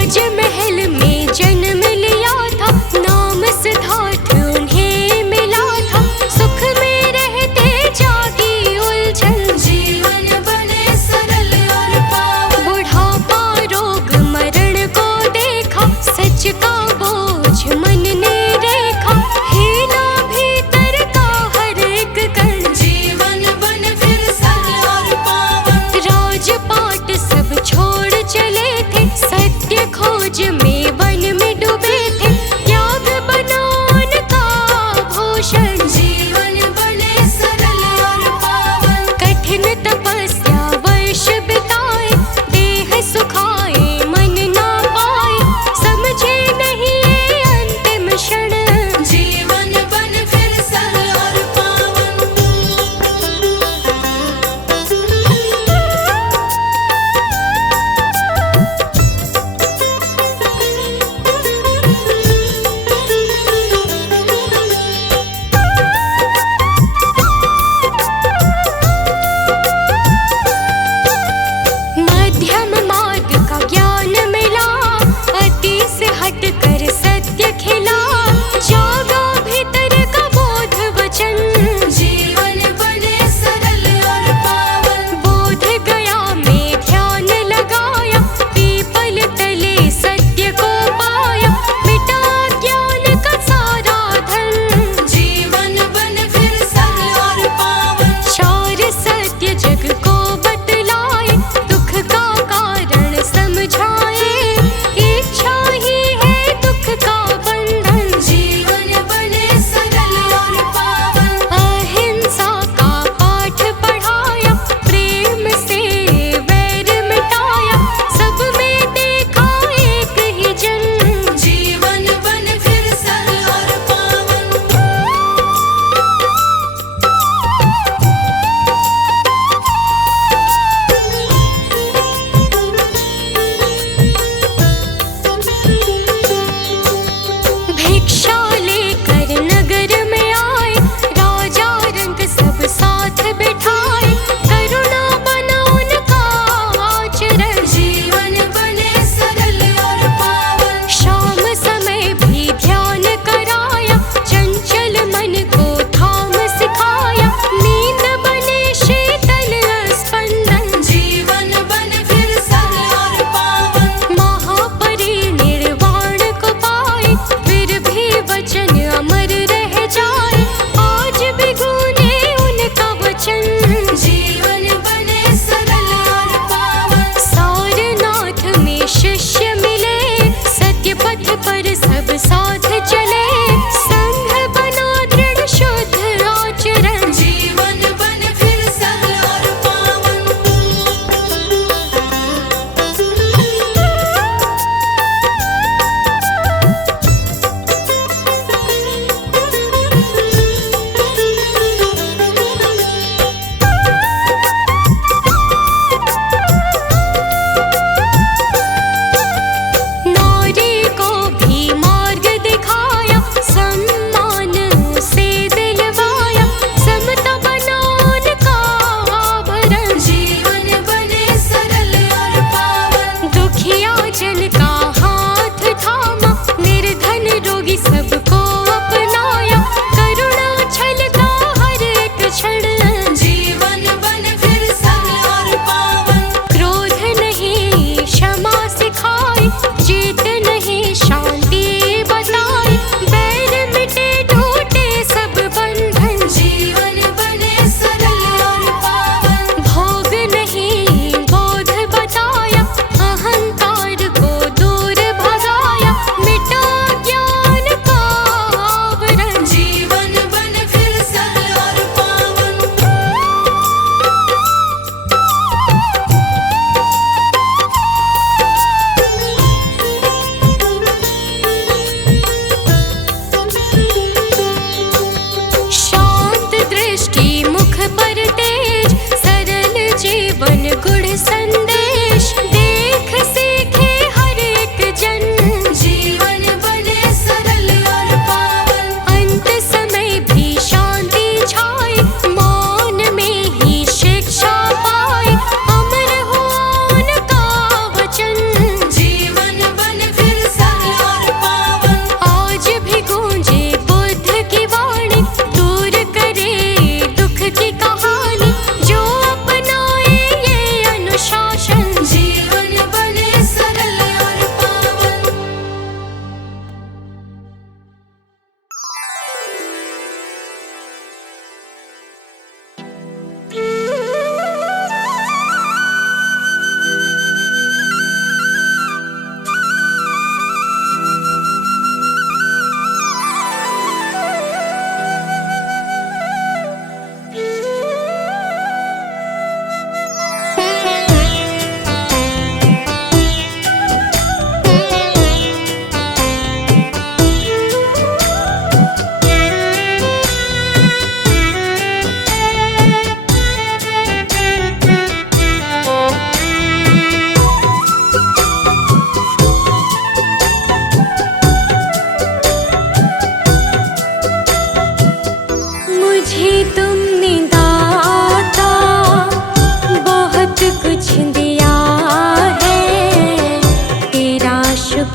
राजमहल में जन्म लिया था, नाम सिद्धार्थ उन्हें मिला था। सुख में रहते जागी उलझन, जीवन बने सरल और पावन। बुढ़ापा रोग मरण को देखा, सच का बोझ मन ने देखा। हीना भीतर का हर एक कण, जीवन बन फिर सरल और पावन। राजपाट सब छोड़ चले थे, सत्य खोज में वन में डूबे थे। त्याग बना उनका भूषण, जीवन बने सरल और पावन। कठिन तपस्या वर्ष बिताए, देह सुखाए मन ना पाए। समझे नहीं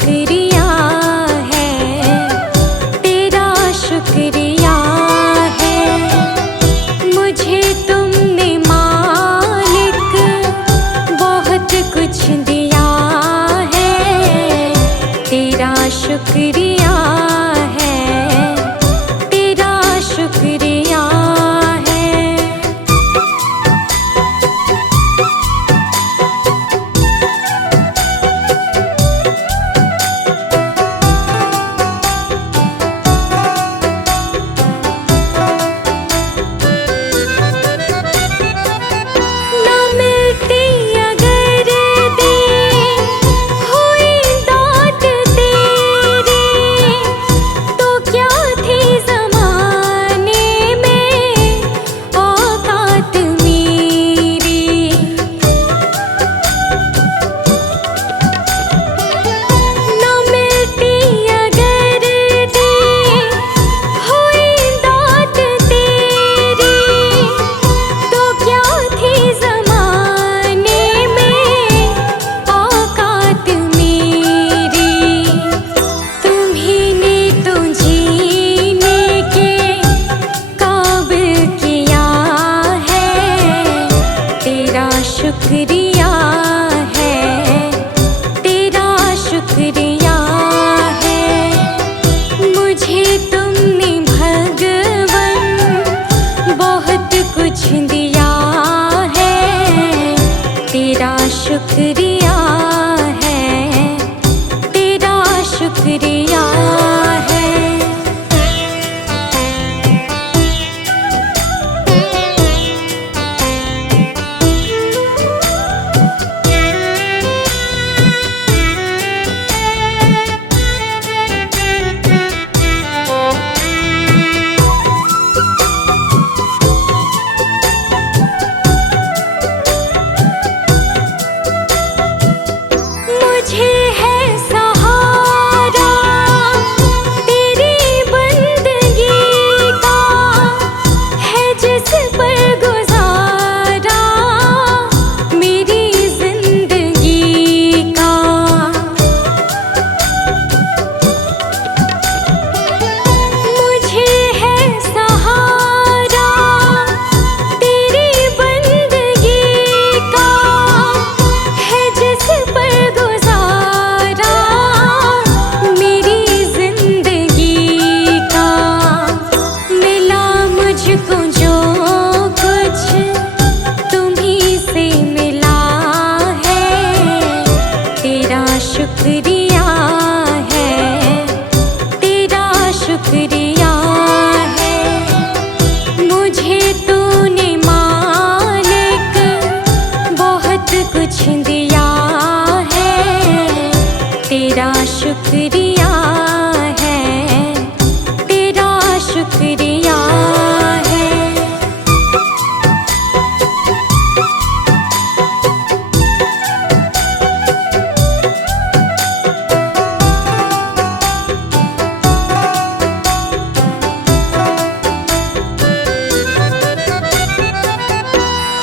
शुक्रिया है, तेरा शुक्रिया है। मुझे तुमने मालिक बहुत कुछ दिया है, तेरा शुक्रिया है, तेरा शुक्रिया है। ना मिलती अगर दी हुई दात तेरी, तो क्या थी ज़माने में औकात मेरी। ना मिलती अगर दी हुई दात तेरी, तो क्या थी ज़माने में औकात मेरी। तुम्हीं ने तो जीने के काबिल किया है, तेरा शुक्रिया है, तेरा शुक्रिया है। मुझे तुमने भगवन बहुत कुछ दिया है, तेरा शुक्रिया है, तेरा शुक्रिया है। मुझे है सहारा तेरी बंदगी का, है जिस पर गुजारा मेरी जिंदगी का। मुझे है सहारा तेरी बंदगी का, है जिस पर गुजारा मेरी जिंदगी का। मिला मुझको जो कुछ तुम्हीं से मिला है, तेरा शुक्रिया है, तेरा शुक्रिया है। मुझे तूने मालिक बहुत कुछ दिया है, तेरा शुक्रिया है, तेरा शुक्रिया है।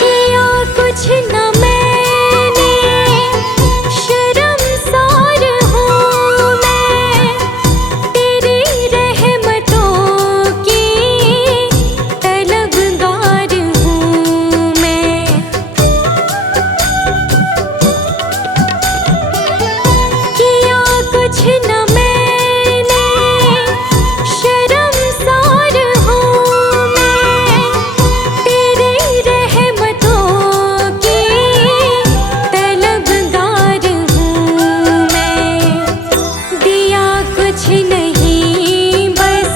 किया कुछ न मैंने, शर्मसार हूँ मैं, तेरी रहमतों की तलबगार हूँ मैं। किया कुछ न मैंने, शर्मसार हूँ मैं, तेरी रहमतों की तलबगार हूँ मैं। दिया कुछ नहीं बस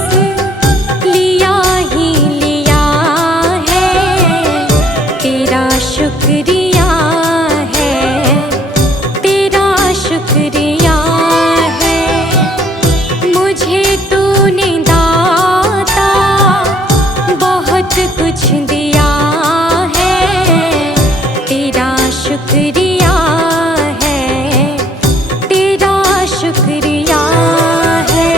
लिया ही लिया है, तेरा शुक्रिया है, तेरा शुक्रिया है। मुझे तूने दाता बहुत कुछ दिया है, तेरा शुक्रिया है, तेरा शुक्रिया है।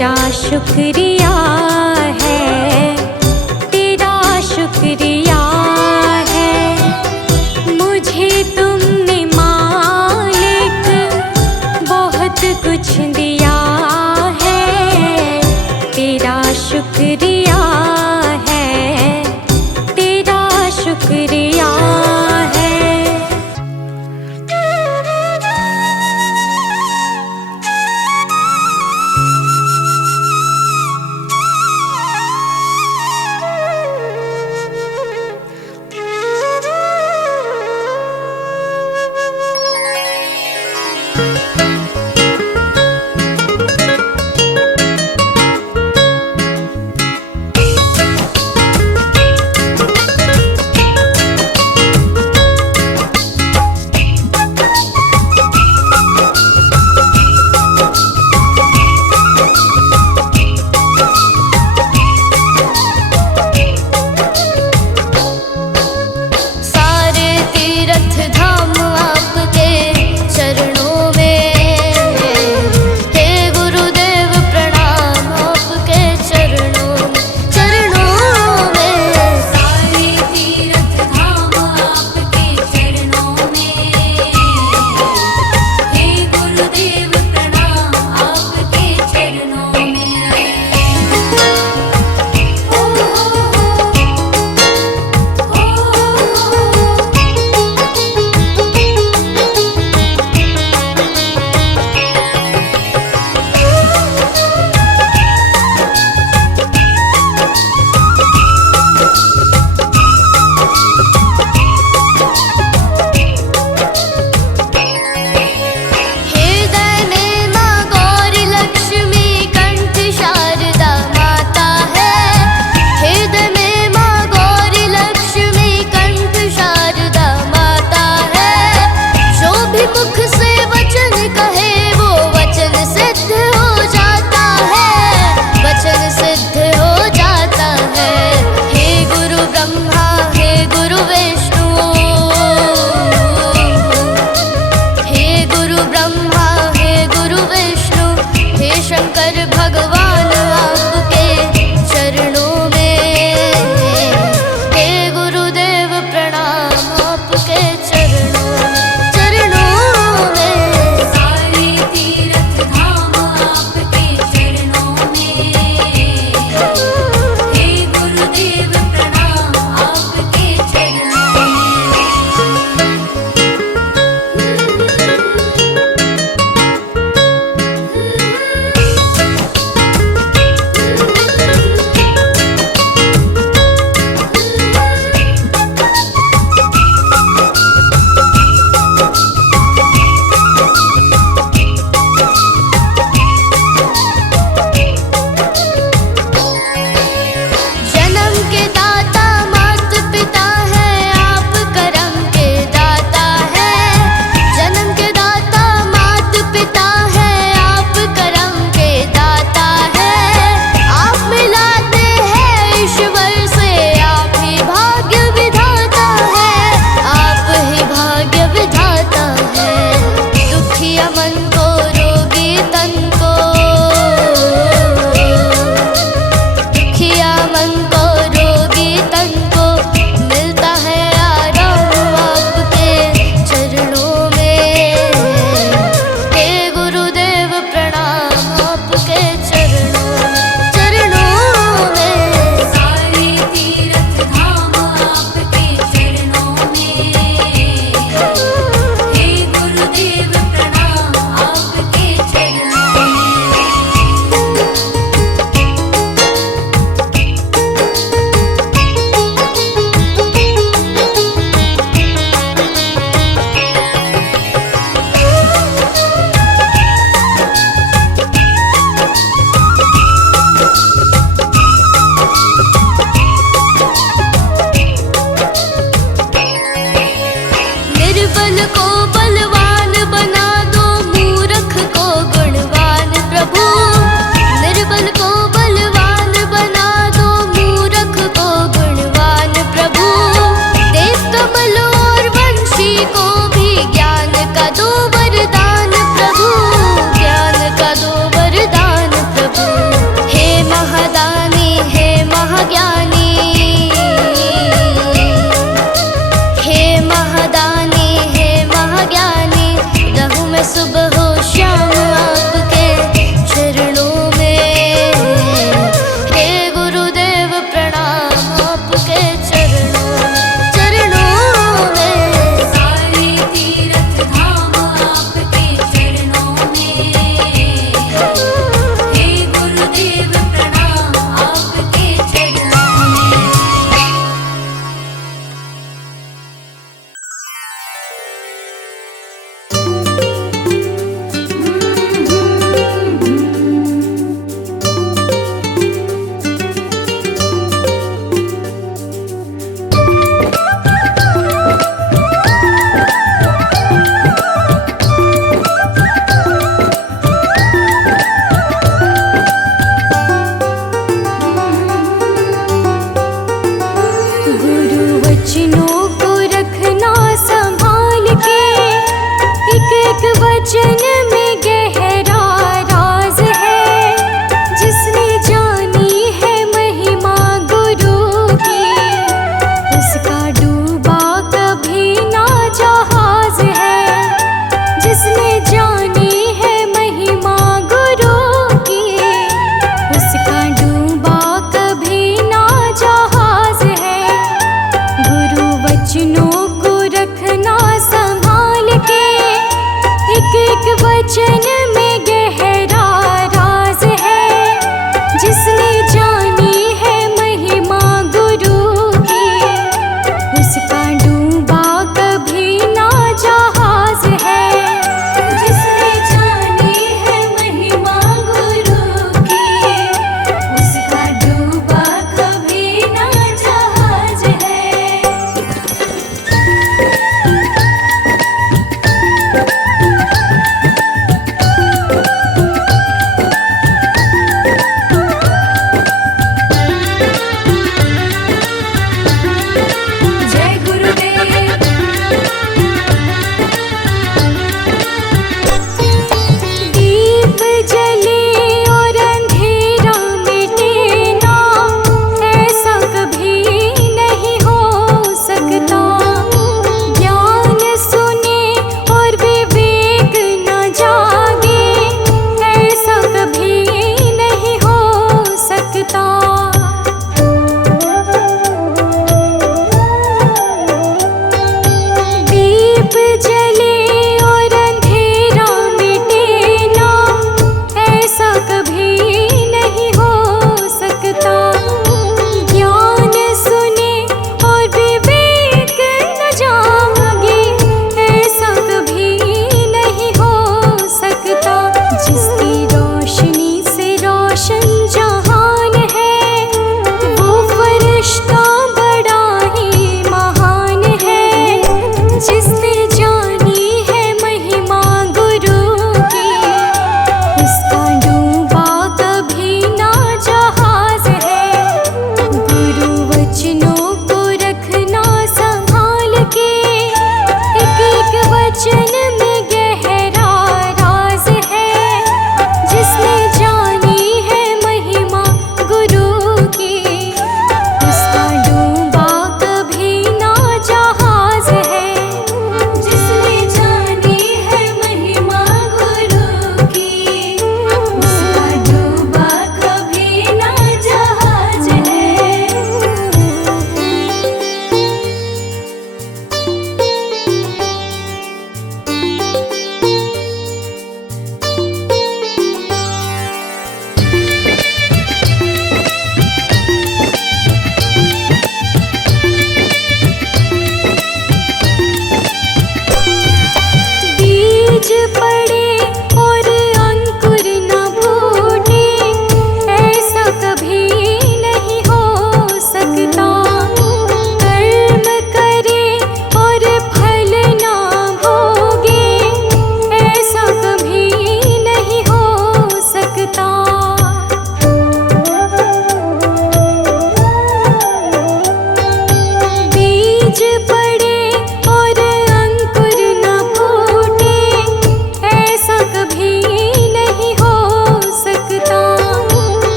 तेरा शुक्रिया है, तेरा शुक्रिया है। मुझे तुमने मालिक बहुत कुछ दिया है, तेरा शुक्रिया है, तेरा शुक्रिया है।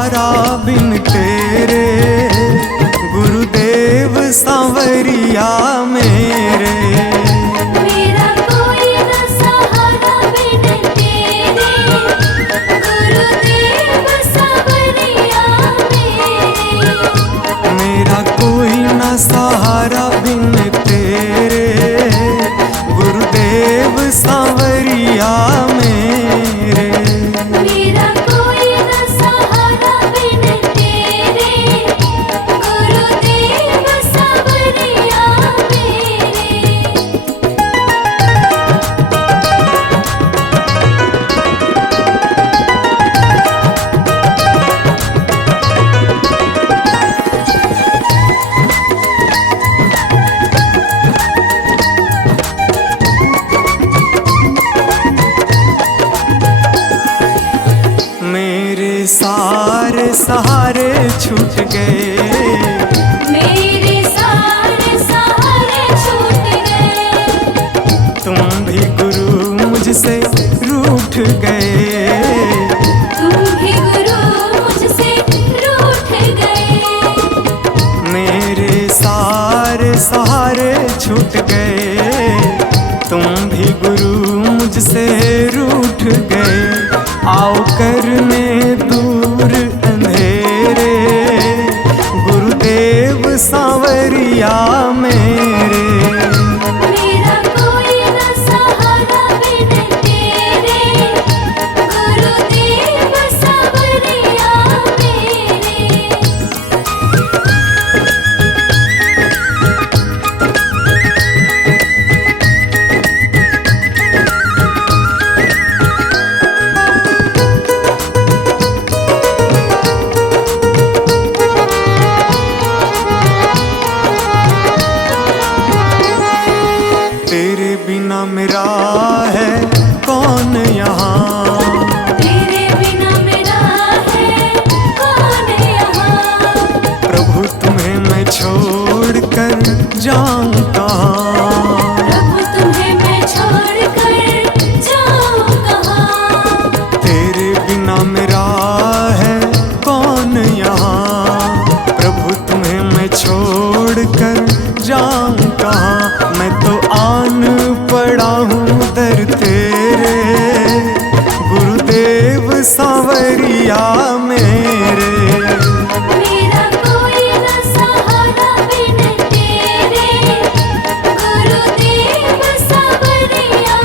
सहारा बिन तेरे, गुरुदेव सांवरिया मेरे। मेरा कोई न सहारा बिन तेरे, गुरुदेव सांवरिया मेरे। मेरा कोई न सहारा बिन तेरे, गुरुदेव सांवरिया मेरे। मेरा कोई न सहारा बिन तेरे, गुरुदेव सांवरिया मेरे। मेरे सारे सहारे छूट गए, मेरे सारे सहारे छूट गए। तुम भी गुरु मुझसे रूठ गए। तुम भी गुरु मुझसे रूठ गए। मेरे सारे सहारे छूट गए, तुम भी गुरु मुझसे रूठ गए। आओ करने दूर अंधेरे, गुरुदेव सांवरिया मेरे। मेरा कोई न सहारा बिन तेरे, गुरुदेव सांवरिया मेरे। तेरे बिना मेरा है कौन यहाँ, तेरे बिना मेरा है कौन यहाँ। प्रभु तुम्हें मैं छोड़ कर जाऊँ कहाँ। प्रभु तुम्हें मैं छोड़ कर जाऊँ कहाँ। तेरे बिना मेरा है कौन यहाँ, प्रभु तुम्हें मैं छोड़ कर जाऊँ कहाँ। मैं तो आन पड़ा हूँ दर तेरे, गुरुदेव सांवरिया मेरे। मेरा कोई न सहारा बिन तेरे, गुरुदेव सांवरिया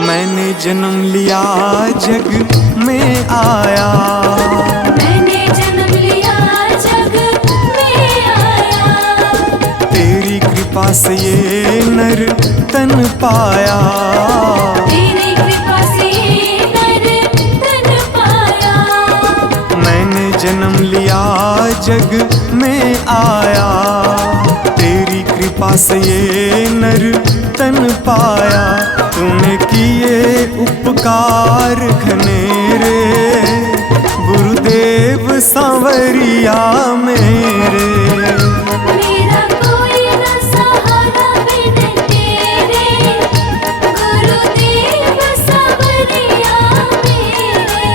मैंने जन्म लिया जग में आया, मैंने जन्म लिया जग में आया। तेरी कृपा से ये नर तन पाया। तेरी कृपा से नर तन पाया। मैंने जन्म लिया जग में आया, तेरी कृपा से ये नर तन पाया। तूने किए उपकार घनेरे, गुरुदेव सांवरिया मेरे। मेरा कोई न सहारा बिन तेरे, गुरुदेव सांवरिया मेरे।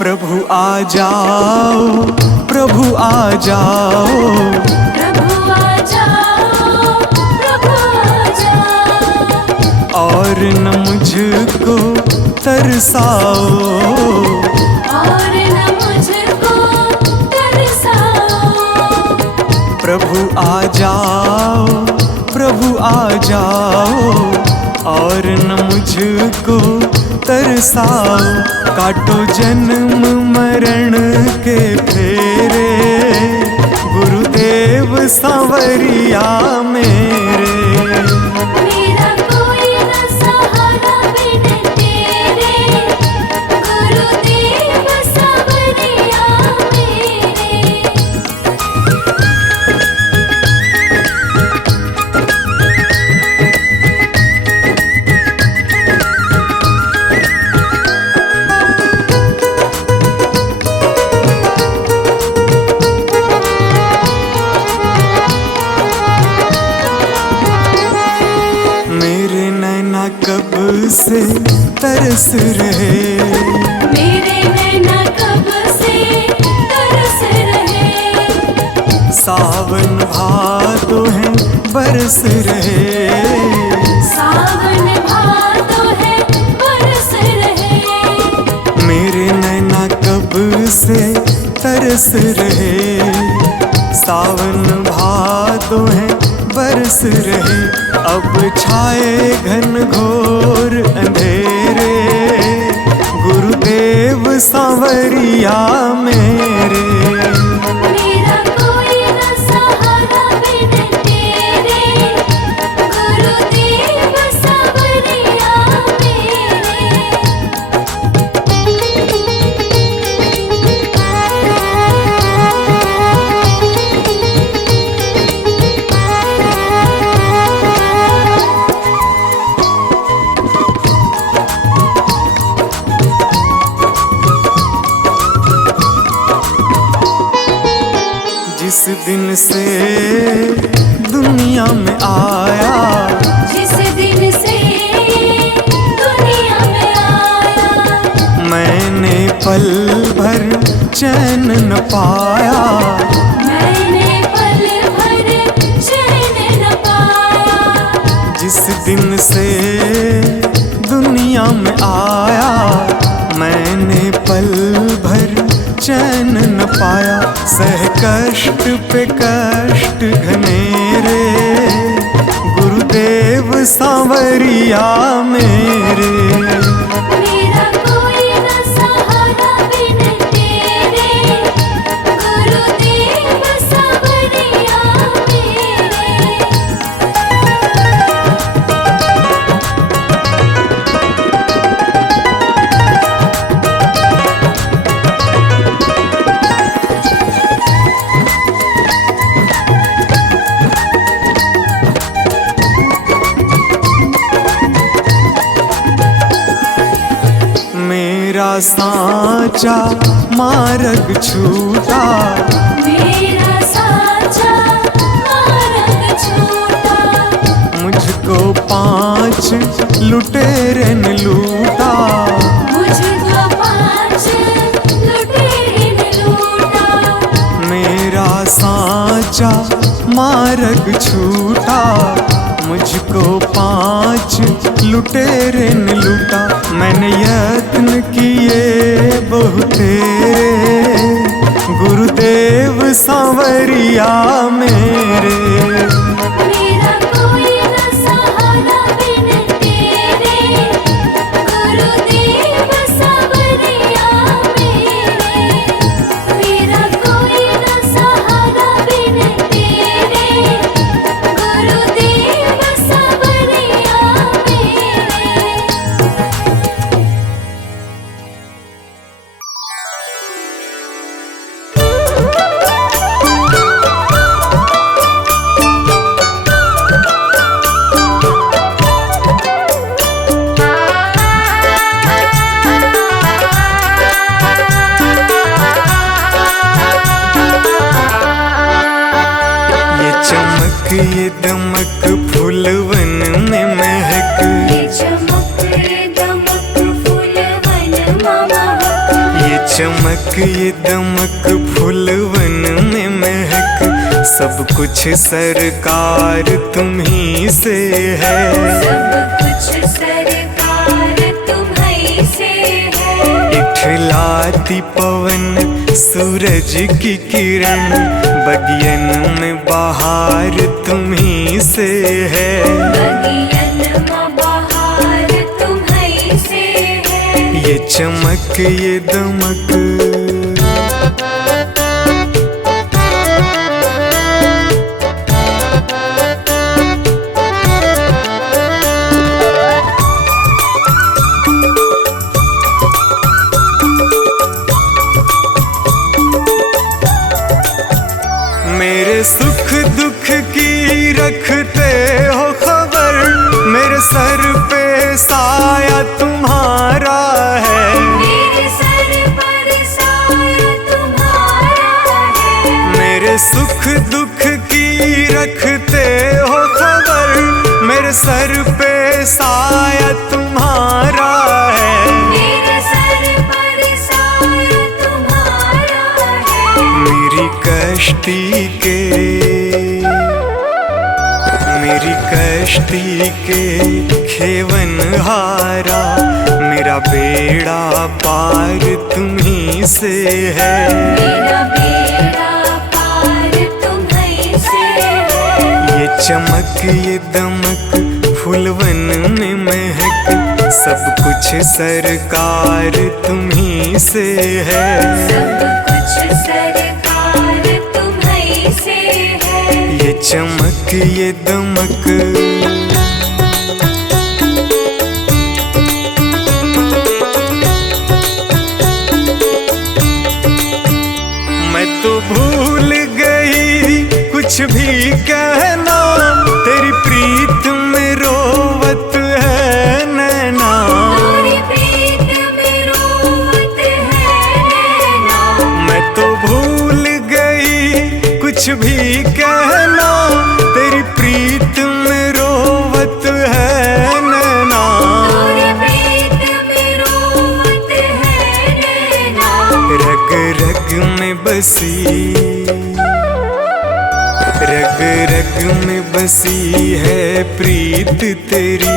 प्रभु आ जाओ, प्रभु आ जाओ, प्रभु आ जाओ, प्रभु आ जाओ। और न मुझको तरसाओ, और न मुझको तरसाओ। प्रभु आ जाओ, प्रभु आ जाओ, और न मुझको तरसाओ। काटो जन्म मरण के फेरे, से तरस रहे। मेरे नैना कब से तरस रहे। सावन भादो है बरस रहे। सावन भादो है बरस रहे। मेरे नैना कब से तरस रहे। सावन भादो है बरस रहे। अब छाए घन घोर अंधेरे, गुरुदेव सांवरिया मेरे। मेरा कोई न सहारा बिन तेरे, गुरुदेव सांवरिया जिस दिन से दुनिया में आया, जिस दिन से दुनिया में आया, मैंने पल भर चैन न पाया। मैंने पल भर चैन न पाया। जिस दिन से दुनिया में आया, मैंने पल भर चैन न पाया। सह कष्ट पे कष्ट घनेरे, गुरुदेव सांवरिया मेरे। मेरा कोई न सहारा बिन तेरे, गुरुदेव सांवरिया मेरे। मेरा साचा मार्ग छूटा, मेरा साचा मार्ग छूटा। मुझको 5 लुटेरे ने लूटा। मुझको 5 लुटेरे ने लूटा। मेरा साचा मार्ग छूटा, मुझको 5 लुटेरे ने लूटा। मैंने यत्न किए बहुतेरे, गुरुदेव सांवरिया मेरे। मेरा कोई न सहारा बिन तेरे, गुरुदेव सांवरिया मेरे। मेरा कोई न सहारा बिन तेरे, गुरुदेव सांवरिया मेरे। ये दमक फूलवन में महक, ये चमक ये दमक फूलवन में महक। ये चमक ये दमक फूलवन में महक। सब कुछ सरकार तुम्ही से है। सब कुछ सरकार तुम्हीं से है। इठलाती पवन सूरज की किरण, बगियन में बहार तुम्ही से है। बगियन में बहार तुम्हीं से है। ये चमक ये दमक, मेरे सुख दुख की रखते हो खबर। मेरे सर पे साया तुम्हारा है। मेरे सर पर साया तुम्हारा है। मेरे सुख दुख की रखते हो खबर। मेरे सर पे साया तुम्हारा कश्ती के, मेरी कश्ती के खेवन हारा, मेरा बेड़ा पार तुम्हीं से है। मेरा बेड़ा पार तुम्हीं से है। ये चमक ये दमक फूलवन में महक, सब कुछ सरकार तुम्हीं से है। सब कुछ सरकार तुम्हीं से है। ये चमक ये दमक मैं तो भूल गई कुछ भी कहना, तेरी प्रीत में रोवत है नैना। तेरी प्रीत में रोवत है नैना। मैं तो भूल गई कुछ भी कहना, तेरी प्रीत में रोवत है नैना। तेरी प्रीत में रोवत है नैना। रग रग में बसी, रग रग में बसी है प्रीत तेरी,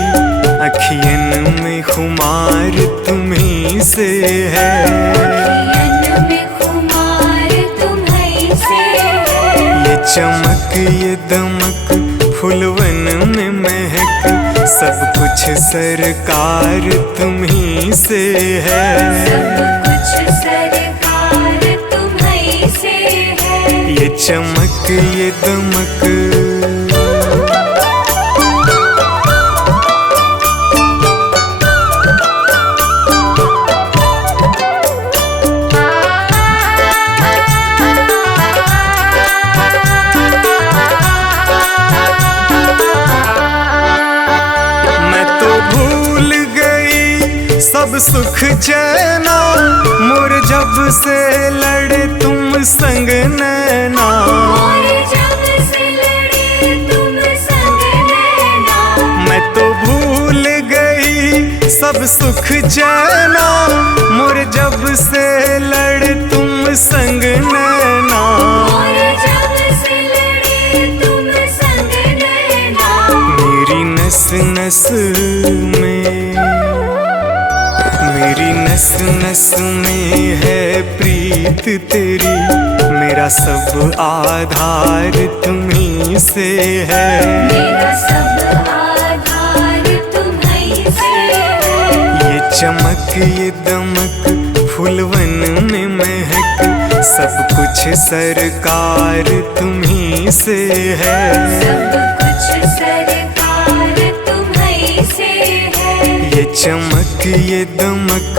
अखियन में खुमार तुम्हीं से है। अखियन में खुमार तुम्हीं से है। ये चमक ये दमक फूलवन में महक, सब कुछ सरकार तुम्हीं से है। सब कुछ सरकार तुम्हीं से है। ये चमक ये दमक मैं तो भूल गई सब सुख चैना, मोर जब से लड़े तुम संग नैना। और जब से लड़े तुम संग नैना। मैं तो भूल गई सब सुख चैना, मोर जब से लड़े तुम संग नैना। और जब से लड़े तुम संग नैना। मेरी नस नस में, मेरी नस नस में है प्रीत तेरी, मेरा सब आधार तुम्हीं से है। मेरा सब आधार तुम्हीं से है। ये चमक ये दमक फूलवन में महक, सब कुछ सरकार तुम्हीं से है। सब कुछ सरकार तुम्हीं से है। ये चमक ये दमक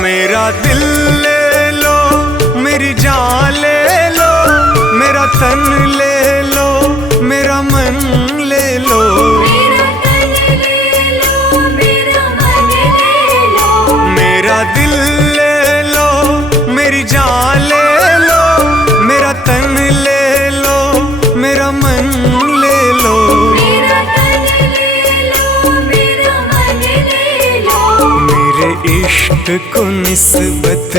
मेरा दिल ले लो, मेरी जान ले लो, मेरा तन ले लो, मेरा मन ले लो। मेरा तन ले लो, मेरा मन ले लो। मेरा दिल ले लो, मेरी जान ले लो, मेरा तन ले लो, मेरा मन ले लो। मेरा तन ले लो, मेरा मन ले लो। मेरे इश्क को निस्बत,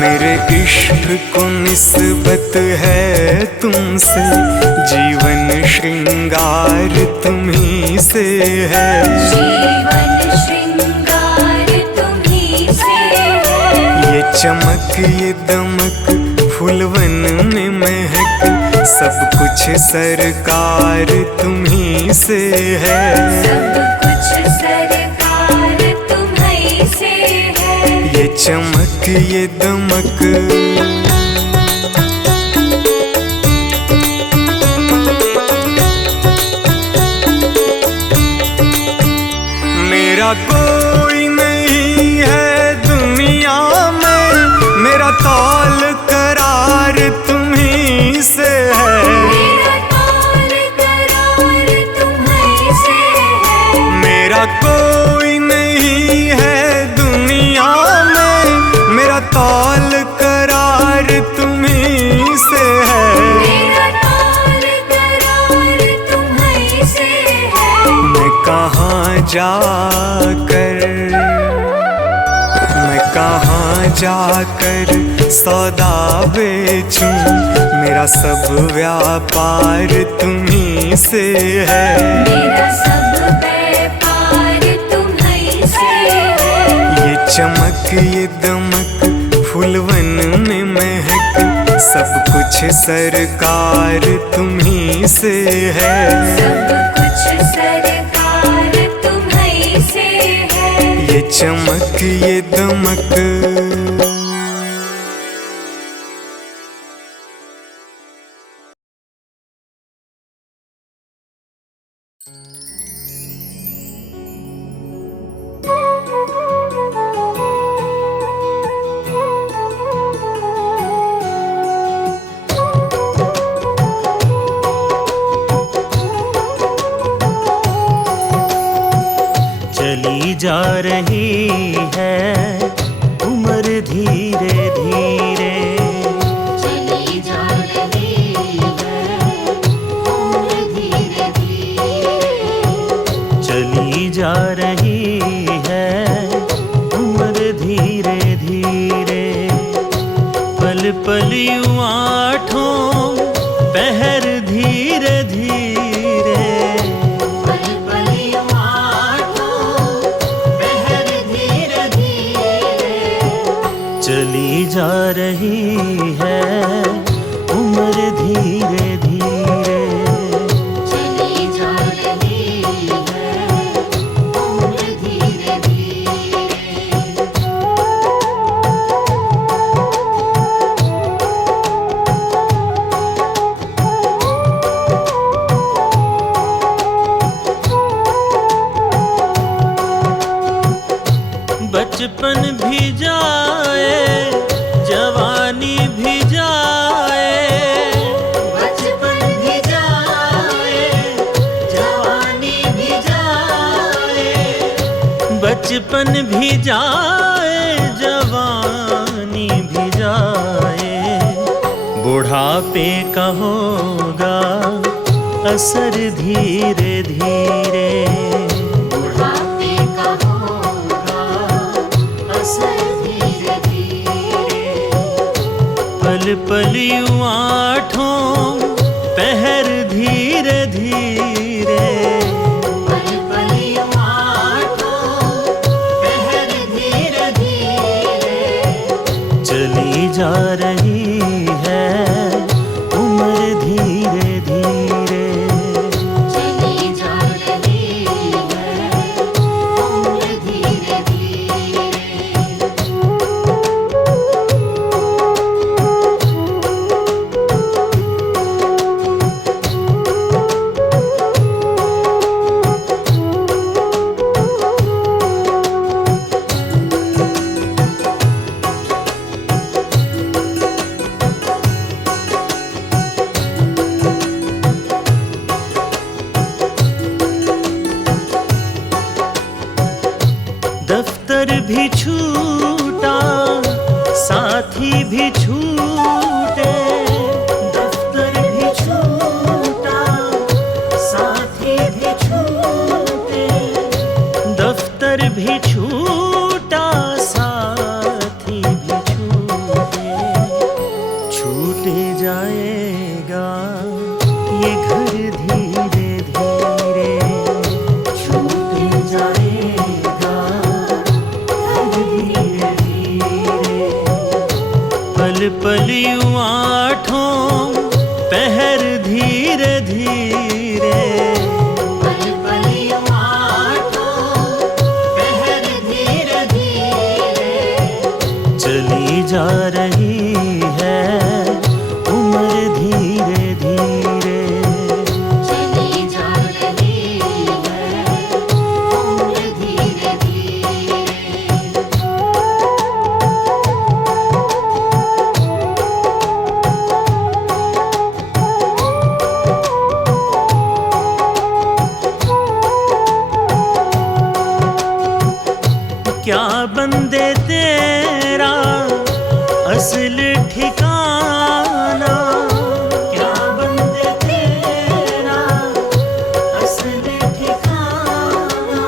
मेरे इश्क को निस्बत है तुमसे, जीवन श्रृंगार तुम्हीं से है। जीवन श्रृंगार तुम्हीं से है। ये चमक ये दमक फूलवन में महक, सब कुछ सरकार तुम्हीं से है। सब कुछ सरकार तुम्हीं से है। ये चमक ये दमक मेरा कोई नहीं है दुनिया में, मेरा तौल करार तुम्हीं से है। मेरा तौल करार तुम्हीं से है। मेरा कोई नहीं है दुनिया में, जाकर, मैं कहाँ जाकर सौदा बेचूं, मेरा सब व्यापार तुम्हीं से है। मेरा सब व्यापार तुम्हीं से है। ये चमक ये दमक फूलवन में महक, सब कुछ सरकार तुम्हीं से है। सब कुछ सरकार तुम्हीं से है। ये चमक ये दमक। चली जा रही है उम्र धीरे धीरे, चली जा रही है उम्र धीरे धीरे। चली जा रही है उम्र धीरे धीरे। पल पल यूं आठों पहर धीरे धीरे, पल पल यूं आठों पहर धीरे धीरे। चली जा रही है उम्र धीरे धीरे। चली जा रही है उम्र धीरे धीरे। बचपन भी जाए जवानी भी जाए, बचपन भी जाए जवानी भी जाए। बचपन भी जाए जवानी भी जाए। बुढ़ापे का होगा असर धीरे धीरे, बुढ़ापे का होगा असर धीरे धीरे। पल पल यूं आठों पहर धीरे धीरे। पल पल यूं आठों पहर धीरे धीरे। चली जा रही है उम्र धीरे धीरे। चली जा रही है उम्र धीरे धीरे। दफ्तर भी छूटा साथी भी छूटे, दफ्तर भी छूटा साथी भी छूटे। दफ्तर भी छूटा साथी भी छूटे। छूटे जाएगा ये घर धीरे धीरे, छूटे जाएगा घर धीरे धीरे। पल पल यूं आठों पहर धीरे धीरे। पल पल यूं आठों पहर धीरे धीरे। चली जा रही है उम्र धीरे धीरे। चली जा रही है उम्र धीरे धीरे। क्या बंदे तेरा असल ठिकाना, क्या बंदे तेरा असल ठिकाना।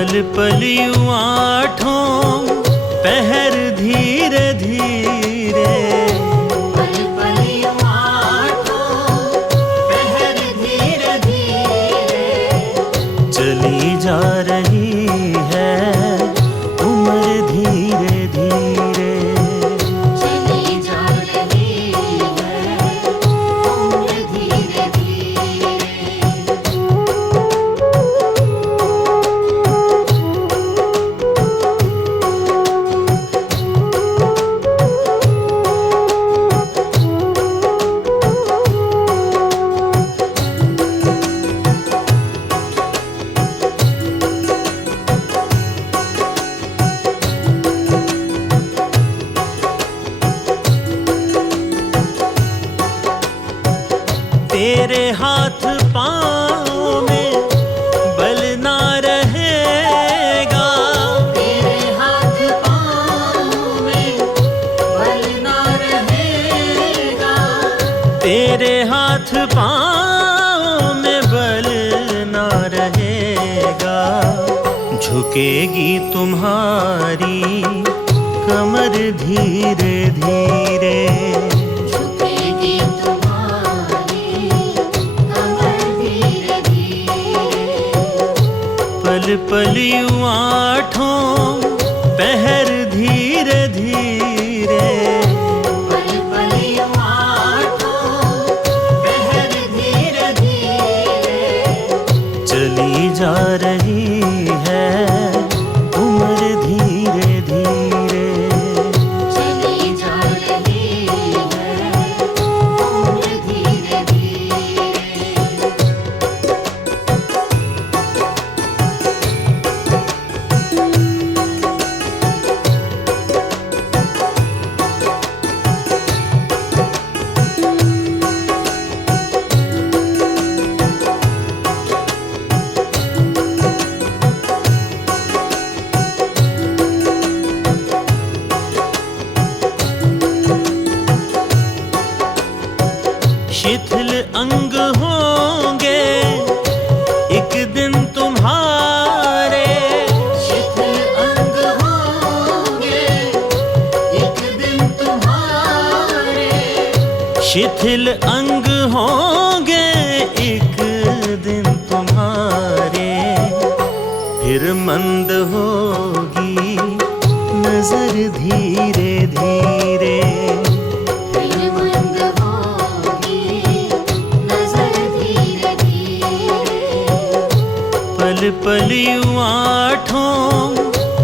पल पल यूं आठों पहर धीरे धीरे, पल पल यूं आठों पहर धीरे धीरे, चली जा रही है उम्र धीरे धीरे, चली जा रही है उम्र धीरे धीरे। तेरे हाथ पाँव में बल ना रहेगा, तेरे हाथ पाँव में बल ना रहेगा, तेरे हाथ पाँव में बल ना रहेगा, झुकेगी तुम्हारी कमर धीरे धीरे, झुकेगी तुम्हारी कमर धीरे धीरे, पल पल यूं आठों पहर धीरे धीरे, पल पल यूं आठों पहर धीरे धीरे, चली जा रही है उम्र धीरे धीरे, चली जा रही है उम्र धीरे धीरे। शिथिल अंग होंगे एक दिन तुम्हारे, शिथिल अंग होंगे एक दिन तुम्हारे, शिथिल अंग होंगे एक दिन तुम्हारे, फिर मंद होगी नजर धीरे धीरे, फिर मंद होगी नजर धीरे धीरे, पल पल यूं आठों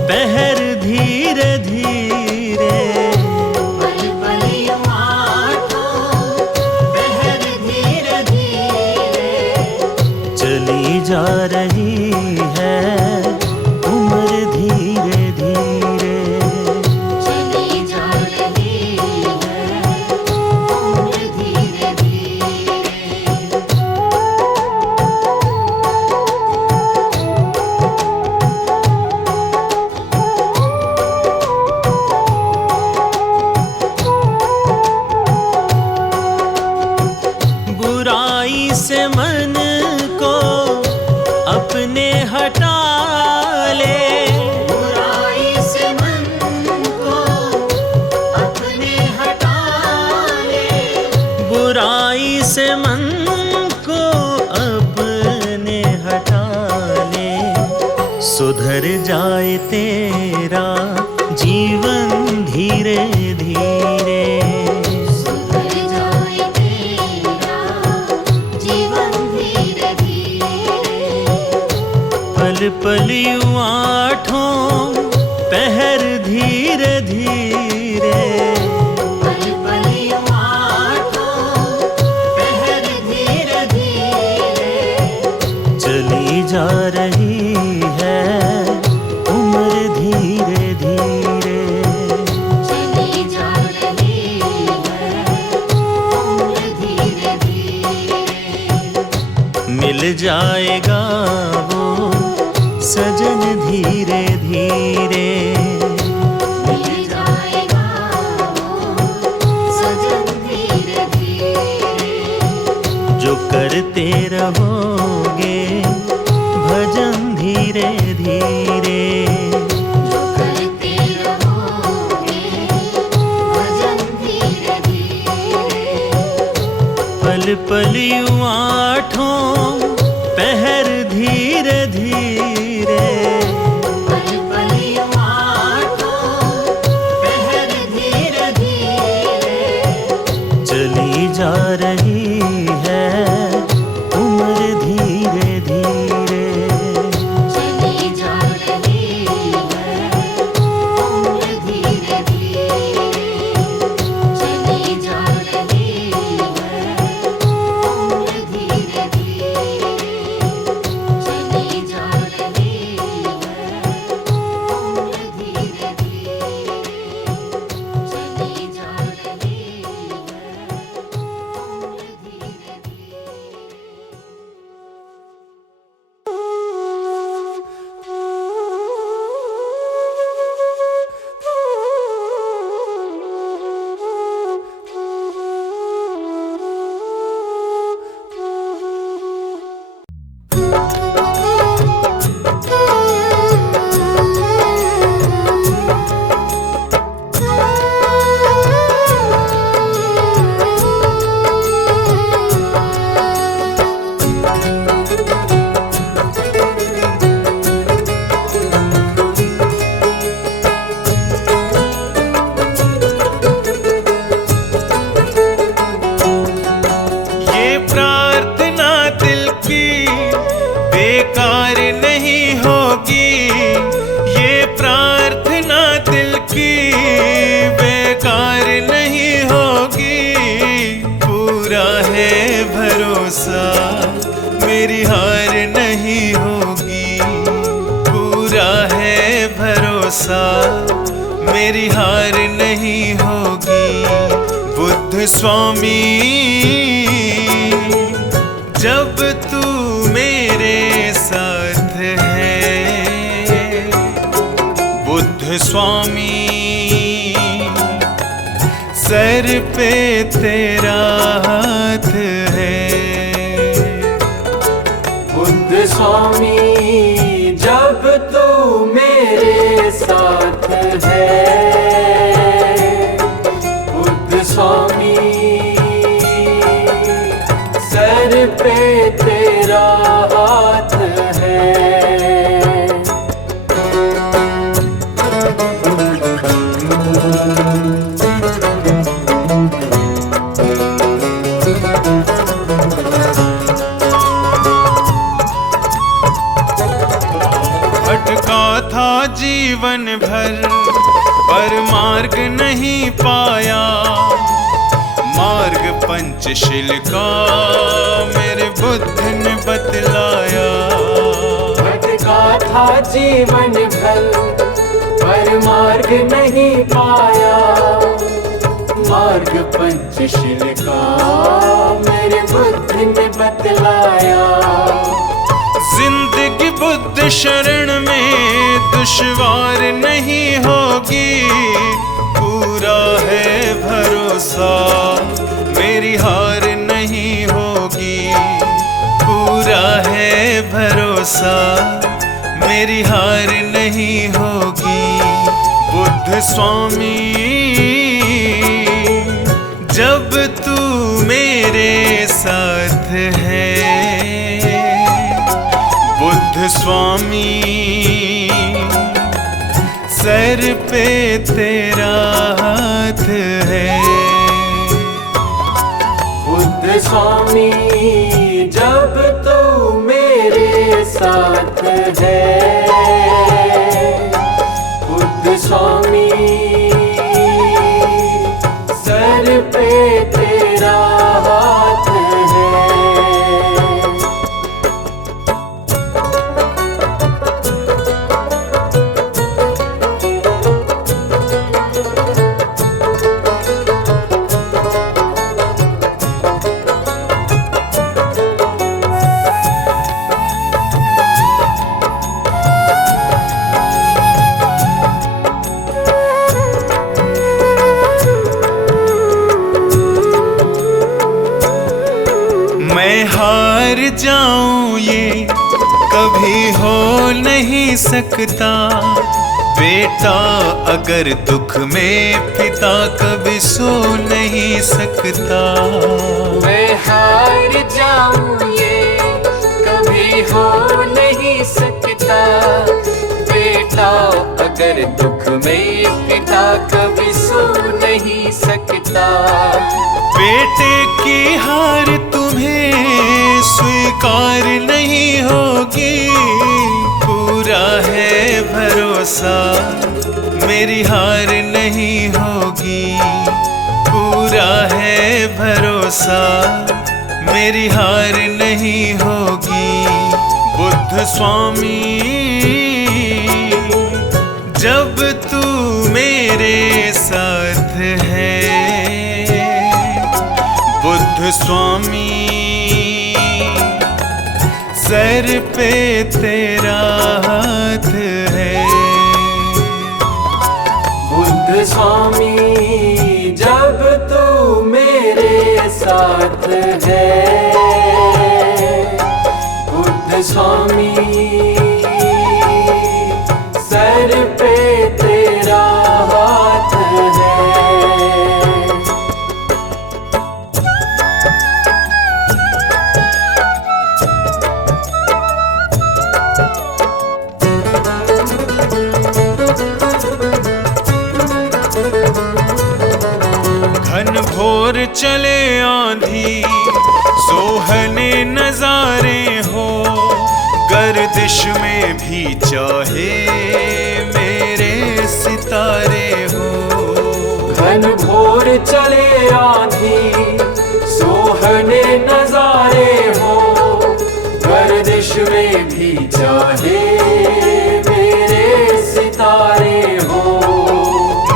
पहर धीरे धीरे, पल पल यूं आठों पहर धीरे धीरे, चली जा रही है उम्र धीरे धीरे, चली जा रही है उम्र धीरे धीरे। बुराई से मन को अपने हटा ले, बुराई से मन को अपने हटा ले, बुराई से मन को अपने हटा ले, सुधर जाए तेरा जीवन धीरे धीरे, सुधर जाए तेरा जीवन धीरे धीरे, पल पल यूं आठों पहर धीरे धीरे, पल पल यूं आठों पहर धीरे धीरे, चली जा रही है उम्र धीरे धीरे, चली जा रही है उम्र धीरे धीरे। मिल जाएगा वो सजन धीरे धीरे, मिल जाएगा वो सजन धीरे धीरे, जो करते रहोगे भजन धीरे धीरे। पल यूं आठों पहर धीरे धीरे, पल पल यूं आठों पहर धीरे धीरे, चली जा रही है उम्र धीरे धीरे, चली जा रही है उम्र धीरे धीरे, चली जा रही है उम्र धीरे धीरे, चली जा रही है उम्र धीरे धीरे, चली जा रही है उम्र धीरे धीरे। ये प्रार्थना दिल की बेकार नहीं होगी, ये प्रार्थना दिल की बेकार नहीं होगी, पूरा है भरोसा मेरी हार नहीं होगी, पूरा है भरोसा मेरी हार नहीं होगी। बुद्ध स्वामी जब तू मेरे साथ है, बुद्ध स्वामी सर पे तेरा हाथ है, बुद्ध स्वामी जब तू मेरे साथ है, बुद्ध स्वामी सर पे तेरा हाथ है। भटका था जीवन भर पर मार्ग नहीं पाया, मार्ग पंचशील का मेरे बुद्ध ने बतलाया। भटका था जीवन भर पर मार्ग नहीं पाया, मार्ग पंचशील का मेरे बुद्ध ने बतलाया। जिंदगी बुद्ध शरण में दुश्वार नहीं होगी, पूरा है भरोसा मेरी हार नहीं होगी, पूरा है भरोसा मेरी हार नहीं होगी। बुद्ध स्वामी जब तू मेरे साथ है, बुद्ध स्वामी सर पे तेरा हाथ है, बुद्ध स्वामी जब तू मेरे साथ है, बुद्ध स्वामी सर पे तेरा हाथ है। मैं हार जाऊं ये कभी हो नहीं सकता, बेटा अगर दुख में पिता कभी सो नहीं सकता। मैं हार जाऊं ये कभी हो नहीं सकता। बेटा अगर दुख में पिता कभी सो नहीं सकता। बेटे की हार तुम्हें स्वीकार नहीं होगी। पूरा है भरोसा मेरी हार नहीं होगी। पूरा है भरोसा मेरी हार नहीं होगी। बुद्ध स्वामी जब तू मेरे साथ है। बुद्ध स्वामी सर पे तेरा हाथ है। बुद्ध स्वामी जब तू मेरे साथ है। बुद्ध स्वामी सर पे तेरा हाथ है। घन घोर चले आंधी सोहने नजारे हो। गर्दिश में भी चाहे मेरे सितारे हो। घन घोर चले आंधी सोहने नजारे हो। गर्दिश में भी चाहे मेरे सितारे हो।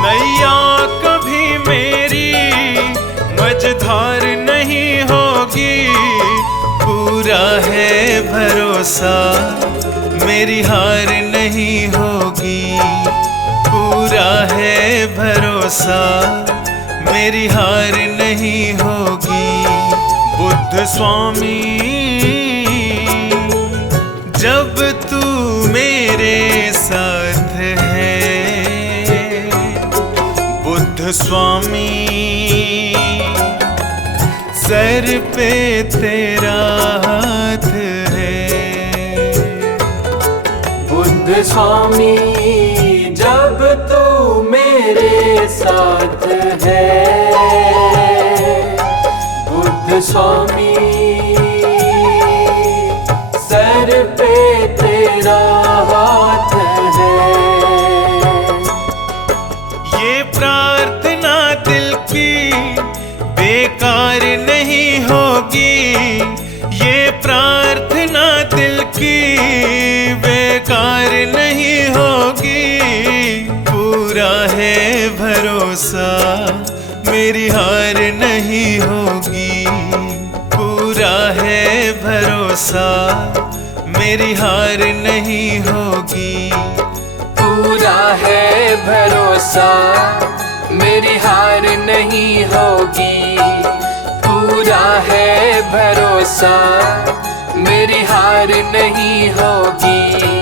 नैया कभी मेरी मझधार नहीं होगी। पूरा है भरोसा मेरी हार नहीं होगी। पूरा है भरोसा मेरी हार नहीं होगी। बुद्ध स्वामी जब तू मेरे साथ है। बुद्ध स्वामी सर पे तेरा हाथ है। बुद्ध स्वामी जब तू मेरे साथ है। बुद्ध स्वामी सर पे तेरा हाथ है। ये प्रार्थना दिल की बेकार नहीं होगी। ये प्रार्थना दिल की बेकार नहीं होगी। पूरा है भरोसा मेरी हार नहीं होगी। पूरा है भरोसा मेरी हार नहीं होगी। पूरा है भरोसा मेरी हार नहीं होगी। पूरा है भरोसा मेरी हार नहीं होगी।